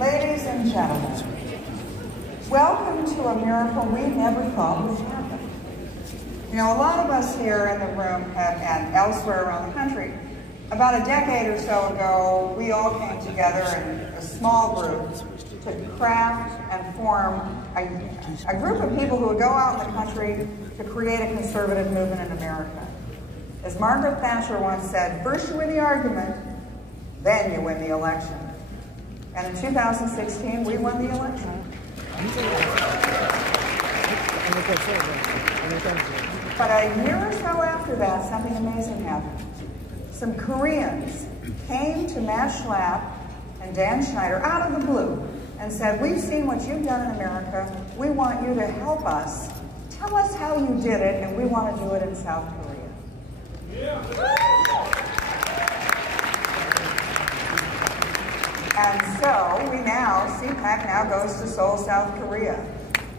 Ladies and gentlemen, welcome to a miracle we never thought would happen. You know, a lot of us here in the room and elsewhere around the country, about a decade or so ago, we all came together in a small group to craft and form a group of people who would go out in the country to create a conservative movement in America. As Margaret Thatcher once said, first you win the argument, then you win the election. And in 2016, we won the election. But a year or so after that, something amazing happened. Some Koreans came to Matt Schlapp and Dan Schneider out of the blue and said, we've seen what you've done in America. We want you to help us. Tell us how you did it, and we want to do it in South Korea. Yeah. And so Cpac now goes to Seoul, South Korea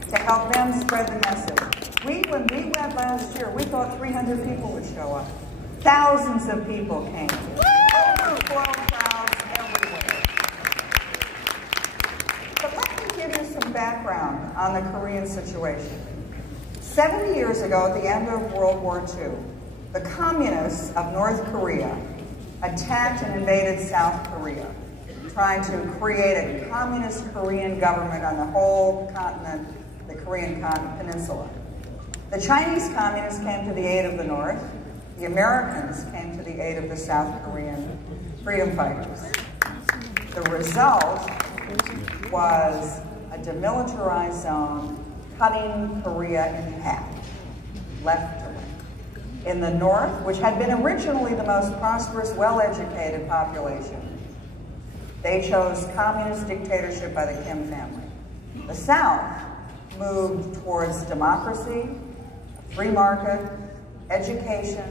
to help them spread the message. When we went last year, we thought 300 people would show up. Thousands of people came. Overflow crowds everywhere. But let me give you some background on the Korean situation. 70 years ago, at the end of World War II, the communists of North Korea attacked and invaded South Korea, trying to create a communist Korean government on the whole continent, the Korean peninsula. The Chinese communists came to the aid of the North. The Americans came to the aid of the South Korean freedom fighters. The result was a demilitarized zone cutting Korea in half, left to right. In the North, which had been originally the most prosperous, well-educated population, they chose communist dictatorship by the Kim family. The South moved towards democracy, free market, education,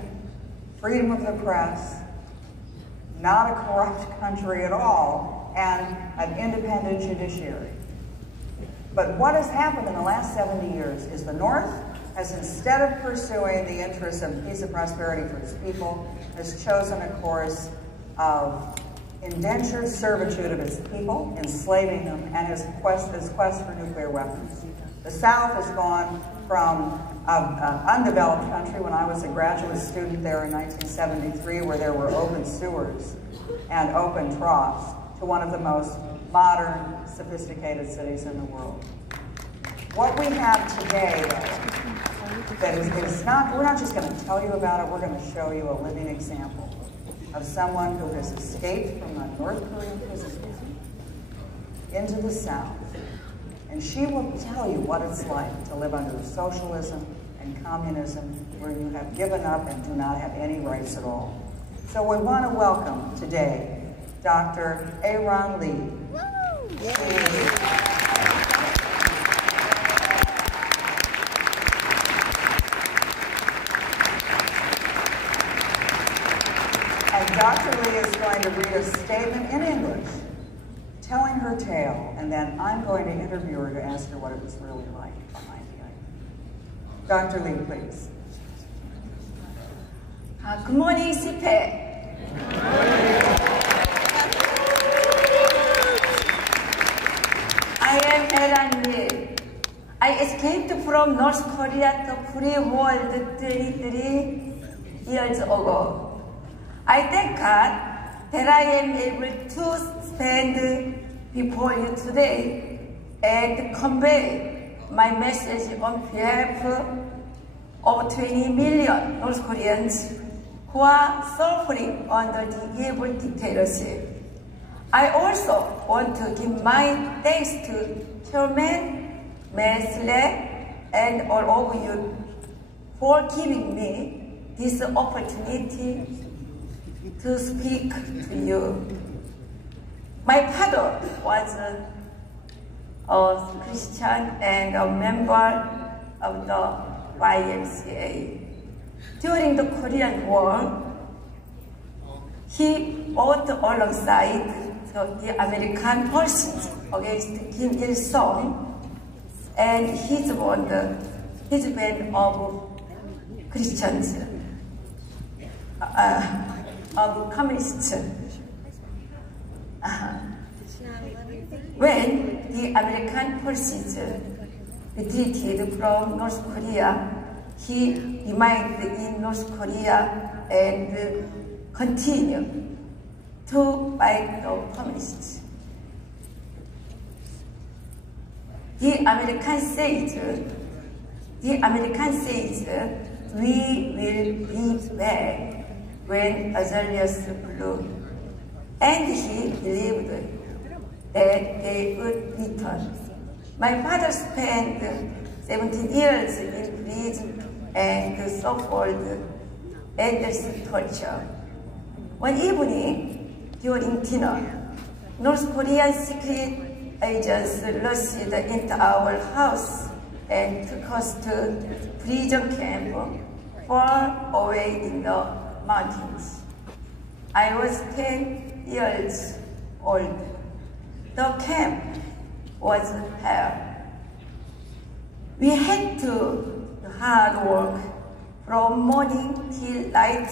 freedom of the press, not a corrupt country at all, and an independent judiciary. But what has happened in the last 70 years is the North has, instead of pursuing the interests of peace and prosperity for its people, has chosen a course of indentured servitude of its people, enslaving them, and his quest for nuclear weapons. The South has gone from an undeveloped country, when I was a graduate student there in 1973, where there were open sewers and open troughs, to one of the most modern, sophisticated cities in the world. What we have today, though, that is not, we're not just going to tell you about it, we're going to show you a living example of someone who has escaped from a North Korean prison into the South. And she will tell you what it's like to live under socialism and communism, where you have given up and do not have any rights at all. So we want to welcome today Dr. Aaron Lee. And Dr. Lee is going to read a statement in English, telling her tale, and then I'm going to interview her to ask her what it was really like behind the item. Dr. Lee, please. Good morning, Cpac. I am Aaron Lee. I escaped from North Korea to free world 33 years ago. I thank God that I am able to stand before you today and convey my message on behalf of 20 million North Koreans who are suffering under the evil dictatorship. I also want to give my thanks to Chairman Mesle and all of you for giving me this opportunity to speak to you. My father was a Christian and a member of the YMCA. During the Korean War, he fought alongside the American forces against Kim Il-sung, and his band of Christians, of communists. When the American forces retreated from North Korea, he remained in North Korea and continued to fight the communists. The American says we will be back when azaleas bloom, and he believed that they would return. My father spent 17 years in prison and suffered endless torture. One evening, during dinner, North Korean secret agents rushed into our house and took us to prison camp far away in the mountains. I was 10 years old. The camp was hell. We had to do hard work from morning till night,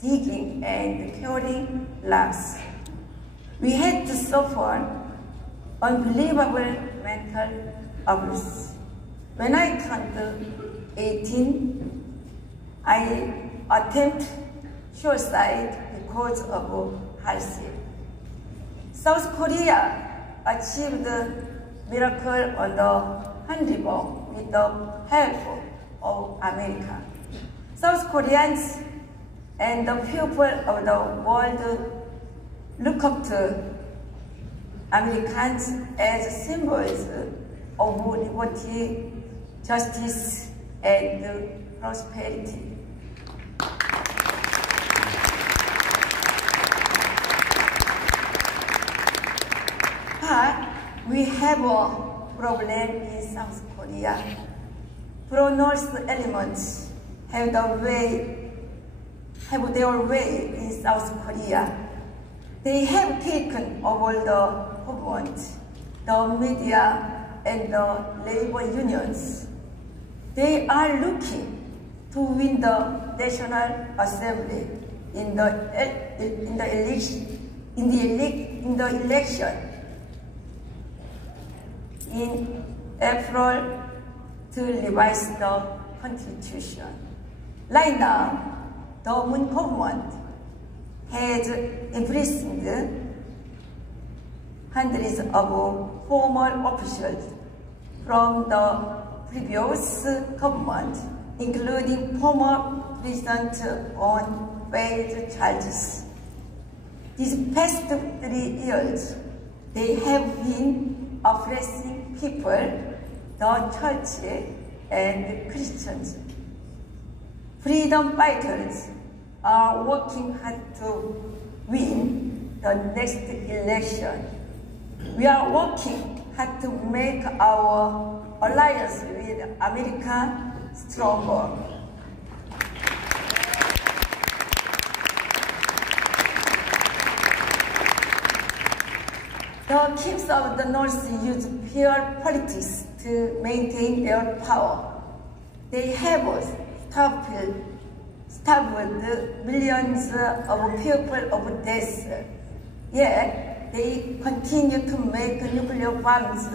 digging and carrying logs. We had to suffer unbelievable mental abuse. When I turned 18, I attempted suicide because of hardship. South Korea achieved a miracle on the Han River with the help of America. South Koreans and the people of the world look up to Americans as symbols of liberty, justice, and prosperity. But we have a problem in South Korea. Pro-North elements have their way in South Korea. They have taken over the government, the media, and the labor unions. They are looking to win the National Assembly in the election in April to revise the Constitution. Right now, the Moon government has imprisoned hundreds of former officials from the previous government, including former president on bail charges. These past 3 years, they have been oppressing people, the church, and Christians. Freedom fighters are working hard to win the next election. We are working hard to make our alliance with America stronger. The kings of the North use pure politics to maintain their power. They have stopped millions of people of death, yet they continue to make nuclear bombs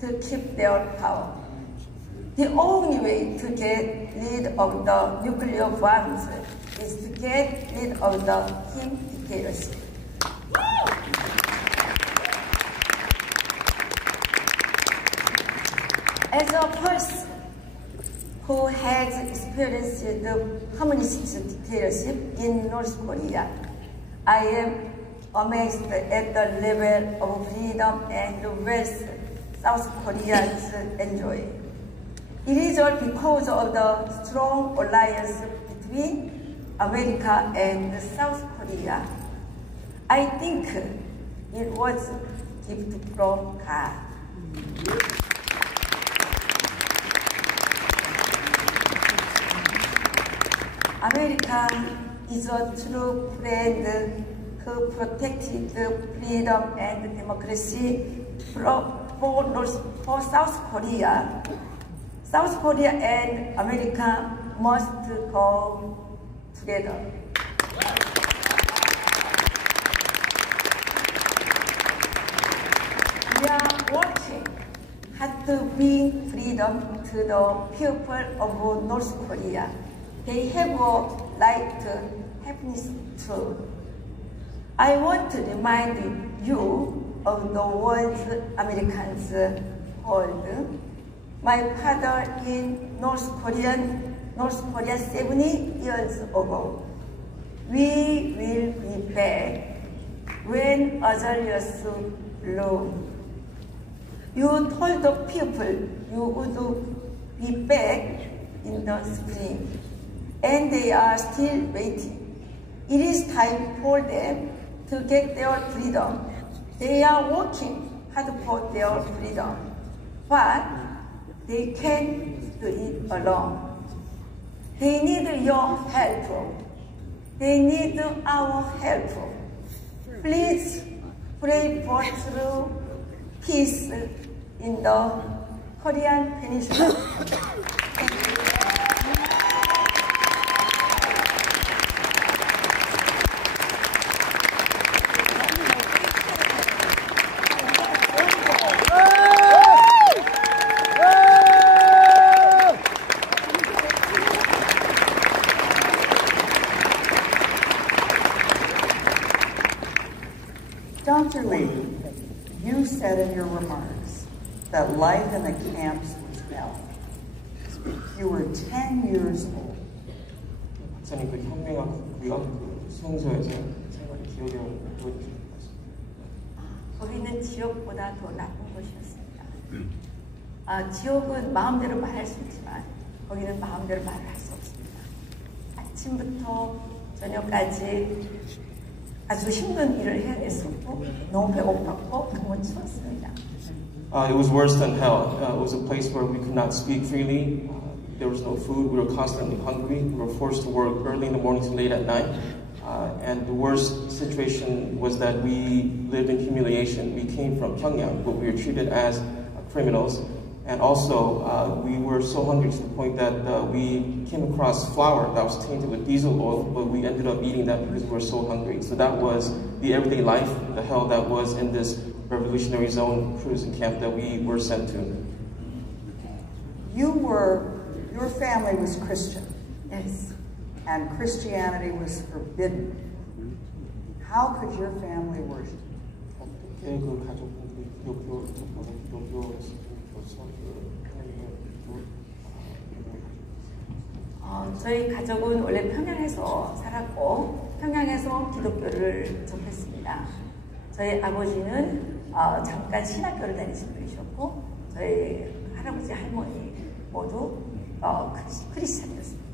to keep their power. The only way to get rid of the nuclear bombs is to get rid of the Kim dictatorship. As a person who has experienced the communist dictatorship in North Korea, I am amazed at the level of freedom and wealth South Koreans enjoy. It is all because of the strong alliance between America and South Korea. I think it was a gift from God. America is a true friend who protected freedom and democracy for South Korea. South Korea and America must go together. working hard to bring freedom to the people of North Korea. They have a right to happiness too. I want to remind you of the words Americans hold. My father in North Korea 70 years ago. We will be back when other years bloom. You told the people you would be back in the spring, and they are still waiting. It is time for them to get their freedom. They are working hard for their freedom, but they can't do it alone. They need your help. They need our help. Please pray for true peace in the Korean Peninsula. Dr. Lee, you said in your remarks that life in the camps was hell. You were 10 years old. 박사님 그 혁명학고요, 그 수용소에서 생활이 기억에 남는 것 같습니다. 거기는 지옥보다 더 나쁜 곳이었습니다. 지옥은 마음대로 말할 수 있지만 거기는 마음대로 말을 할 수 없습니다. 아침부터 저녁까지 아주 힘든 일을 해냈었고 너무 배고팠고 너무 추웠습니다. It was worse than hell. It was a place where we could not speak freely. There was no food. We were constantly hungry. We were forced to work early in the morning to late at night. And the worst situation was that we lived in humiliation. We came from Pyongyang, but we were treated as criminals. And also, we were so hungry to the point that we came across flour that was tainted with diesel oil, but we ended up eating that because we were so hungry. So that was the everyday life, the hell that was in this revolutionary zone cruising camp that we were sent to. Your family was Christian. Yes. And Christianity was forbidden. How could your family worship? 어떻게 그 가족분들이 기독교 저희 가족은 원래 평양에서 살았고 평양에서 기독교를 접했습니다. 저희 아버지는 잠깐 신학교를 다니신 분이셨고 저희 할아버지 할머니 모두 크리스찬이었습니다.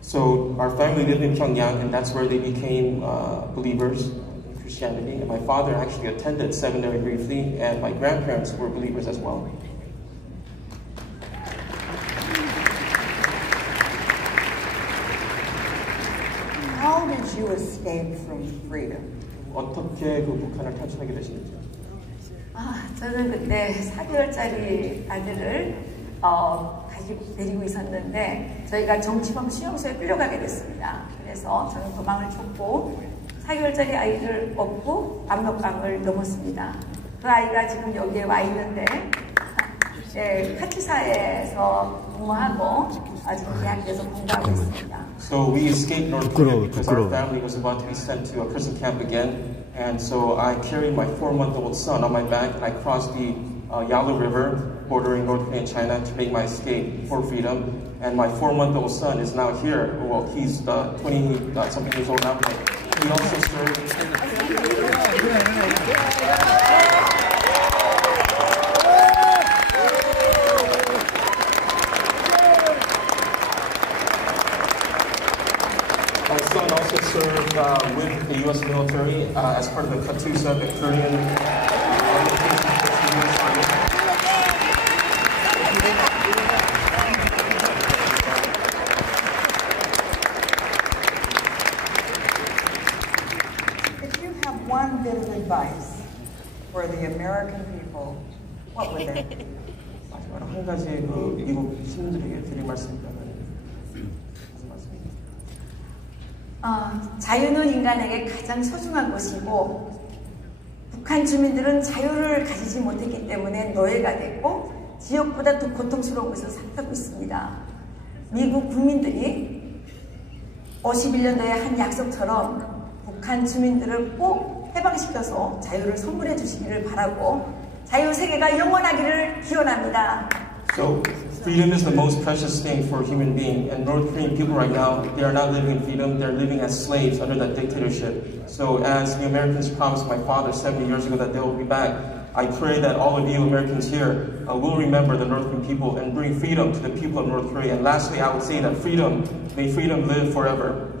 So our family lived in Pyongyang, and that's where they became believers in Christianity. And my father actually attended seminary briefly, and my grandparents were believers as well. How did you escape from freedom? 어떻게 그 북한을 탈출하게 되시는지? 저는 그때 4개월짜리 아들을 데리고 있었는데 저희가 정치범 수용소에 끌려가게 됐습니다. 그래서 저는 도망을 쳤고 4개월짜리 아이를 업고 압록강을 넘었습니다. 그 아이가 지금 여기에 와 있는데 카치사에서 근무하고 지금 대학교에서 공부하고 있습니다. So we escaped North Korea because our family was about to be sent to a prison camp again. And so I carried my 4-month-old son on my back and I crossed the Yalu River bordering North Korea and China to make my escape for freedom. And my 4-month-old son is now here. Well, he's 20-something years old now. He also served. My son also served with the U.S. military as part of the Katyusha, the Korean organization for the U.S. Army. If you have one bit of advice for the American people, what would that be? 마지막으로 한 가지 그 미국 시민들에게 드릴 말씀이 있다면 무슨 말씀입니까? 자유는 인간에게 가장 소중한 것이고 북한 주민들은 자유를 가지지 못했기 때문에 노예가 됐고 지옥보다 더 고통스러운 것을 살고 있습니다. 미국 국민들이 51년도에 한 약속처럼 북한 주민들을 꼭 해방시켜서 자유를 선물해 주시기를 바라고 자유 세계가 영원하기를 기원합니다. So, freedom is the most precious thing for a human being, and North Korean people right now, they are not living in freedom, they're living as slaves under that dictatorship. So as the Americans promised my father 70 years ago that they will be back, I pray that all of you Americans here will remember the North Korean people and bring freedom to the people of North Korea. And lastly, I would say that may freedom live forever.